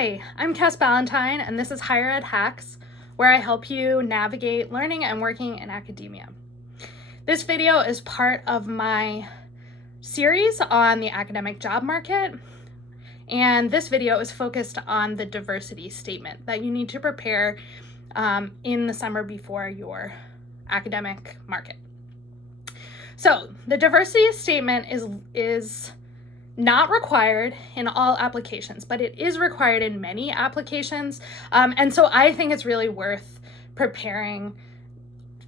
Hi, I'm Cass Ballantyne, and this is Higher Ed Hacks, where I help you navigate learning and working in academia. This video is part of my series on the academic job market, and this video is focused on the diversity statement that you need to prepare in the summer before your academic market. So the diversity statement is not required in all applications, but it is required in many applications. And so I think it's really worth preparing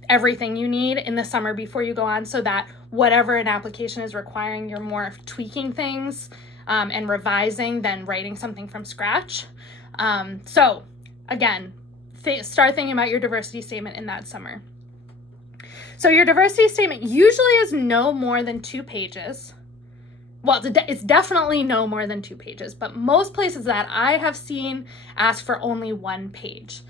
everything you need in the summer before you go on, so that whatever an application is requiring, you're more tweaking things and revising than writing something from scratch. So again, start thinking about your diversity statement in that summer. So your diversity statement usually is no more than 2 pages. Well, it's definitely no more than 2 pages, but most places that I have seen ask for only 1 page.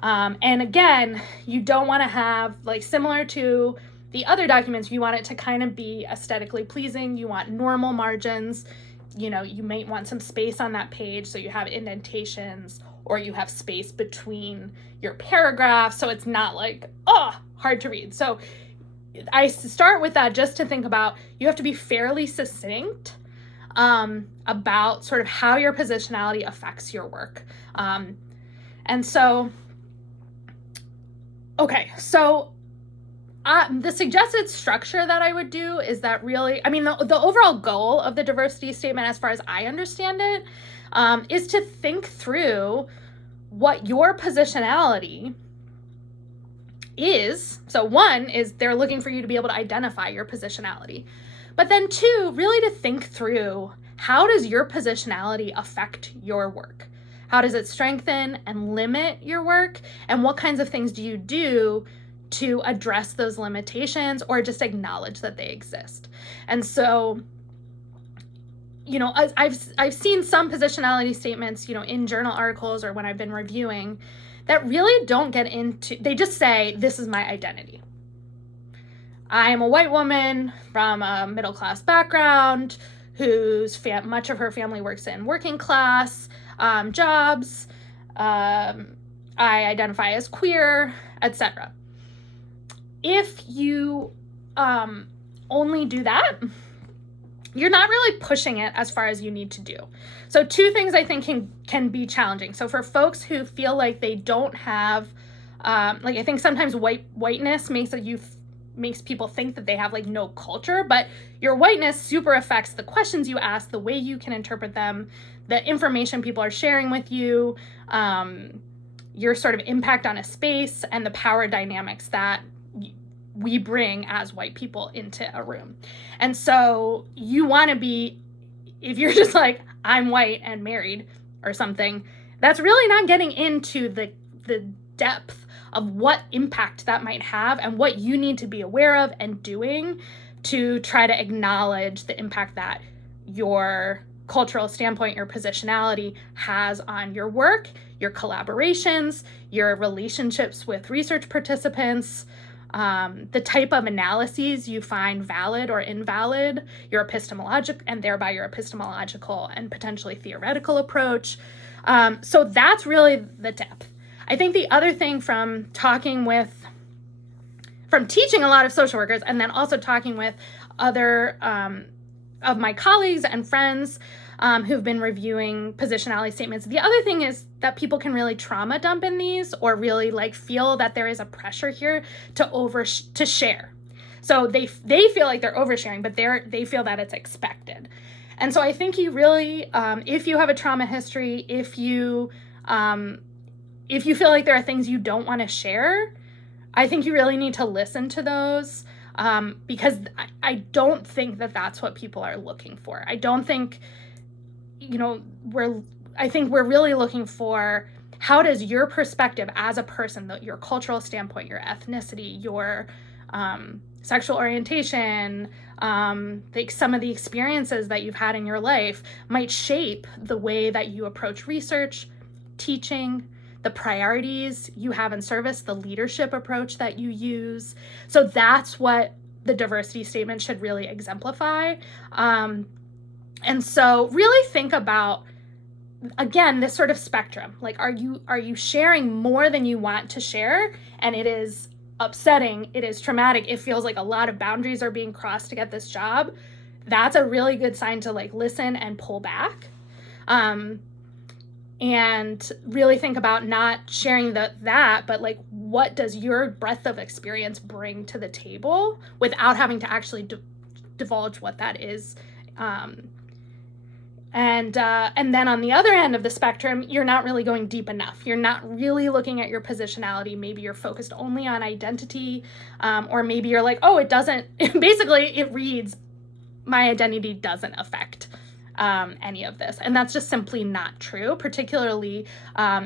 And again, you don't want to have, like, similar to the other documents, you want it to kind of be aesthetically pleasing. You want normal margins. You know, you might want some space on that page so you have indentations, or you have space between your paragraphs so it's not like, hard to read. So I start with that just to think about, you have to be fairly succinct about sort of how your positionality affects your work. The suggested structure that I would do is that really, the overall goal of the diversity statement, as far as I understand it, is to think through what your positionality is. So 1 is they're looking for you to be able to identify your positionality. But then 2, really to think through, how does your positionality affect your work? How does it strengthen and limit your work? And what kinds of things do you do to address those limitations, or just acknowledge that they exist? And so, you know, I've seen some positionality statements, you know, in journal articles or when I've been reviewing, that really don't get into, they just say, this is my identity. I am a white woman from a middle-class background whose much of her family works in working class jobs. I identify as queer, etc. If you only do that, you're not really pushing it as far as you need to do. So 2 things I think can be challenging. So for folks who feel like they don't have, I think sometimes whiteness makes people think that they have like no culture, but your whiteness super affects the questions you ask, the way you can interpret them, the information people are sharing with you, your sort of impact on a space, and the power dynamics that we bring as white people into a room. And so you want to be, if you're just like, I'm white and married or something, that's really not getting into the depth of what impact that might have and what you need to be aware of and doing to try to acknowledge the impact that your cultural standpoint, your positionality has on your work, your collaborations, your relationships with research participants, the type of analyses you find valid or invalid, your epistemological and potentially theoretical approach. So that's really the depth. I think the other thing from teaching a lot of social workers, and then also talking with other of my colleagues and friends who've been reviewing positionality statements, the other thing is that people can really trauma dump in these, or really feel that there is a pressure here to share. So they feel like they're oversharing, but they feel that it's expected. And so I think you really, if you have a trauma history, if you feel like there are things you don't want to share, I think you really need to listen to those, because I don't think that that's what people are looking for. I don't think, I think we're really looking for, how does your perspective as a person, your cultural standpoint, your ethnicity, your sexual orientation, some of the experiences that you've had in your life might shape the way that you approach research, teaching, the priorities you have in service, the leadership approach that you use. So that's what the diversity statement should really exemplify. And so really think about again, this sort of spectrum, like, are you sharing more than you want to share, and it is upsetting, it is traumatic, it feels like a lot of boundaries are being crossed to get this job? That's a really good sign to like listen and pull back, and really think about not sharing that, but like, what does your breadth of experience bring to the table without having to actually divulge what that is. And then on the other end of the spectrum, you're not really going deep enough. You're not really looking at your positionality. Maybe you're focused only on identity, or maybe you're like, oh, it doesn't, basically it reads, my identity doesn't affect any of this. And that's just simply not true, particularly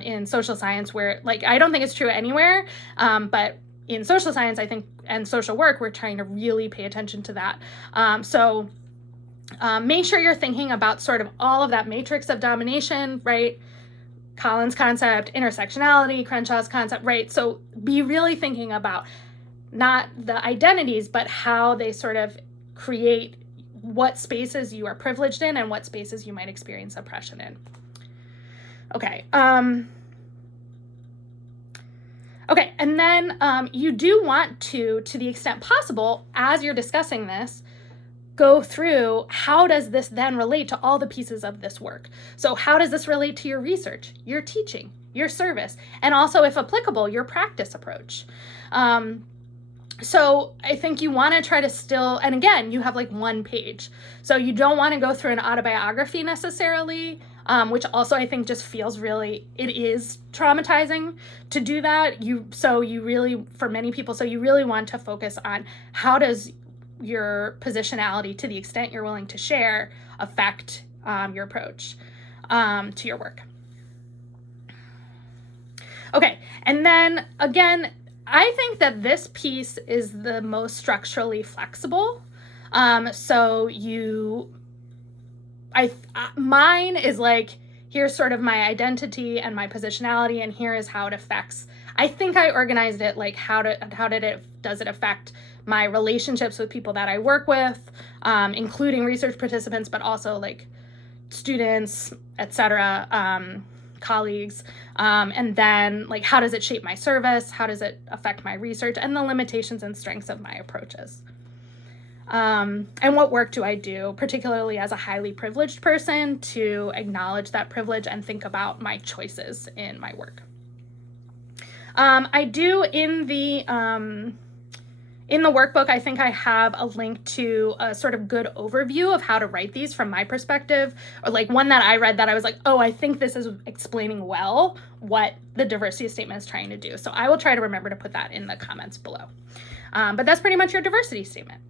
in social science, where, like, I don't think it's true anywhere, but in social science, I think, and social work, we're trying to really pay attention to that. So make sure you're thinking about sort of all of that matrix of domination, right? Collins' concept, intersectionality, Crenshaw's concept, right? So be really thinking about not the identities, but how they sort of create what spaces you are privileged in and what spaces you might experience oppression in. Okay. Okay, and then you do want to the extent possible, as you're discussing this, go through how does this then relate to all the pieces of this work. So how does this relate to your research, your teaching, your service, and also, if applicable, your practice approach. So I think you want to try to still, and again, you have like one page. So you don't want to go through an autobiography necessarily, which also I think just feels really, it is traumatizing to do that. So you really, for many people, so you really want to focus on how does your positionality, to the extent you're willing to share, affect your approach to your work. Okay, and then again, I think that this piece is the most structurally flexible. Mine is like, here's sort of my identity and my positionality, and here is how it affects. I think I organized it like, does it affect my relationships with people that I work with, including research participants, but also like students, etc., colleagues, and then like, how does it shape my service? How does it affect my research, and the limitations and strengths of my approaches? And what work do I do, particularly as a highly privileged person, to acknowledge that privilege and think about my choices in my work? I do in the workbook, I think I have a link to a sort of good overview of how to write these from my perspective, or like one that I read that I was like, oh, I think this is explaining well what the diversity statement is trying to do. So I will try to remember to put that in the comments below. But that's pretty much your diversity statement.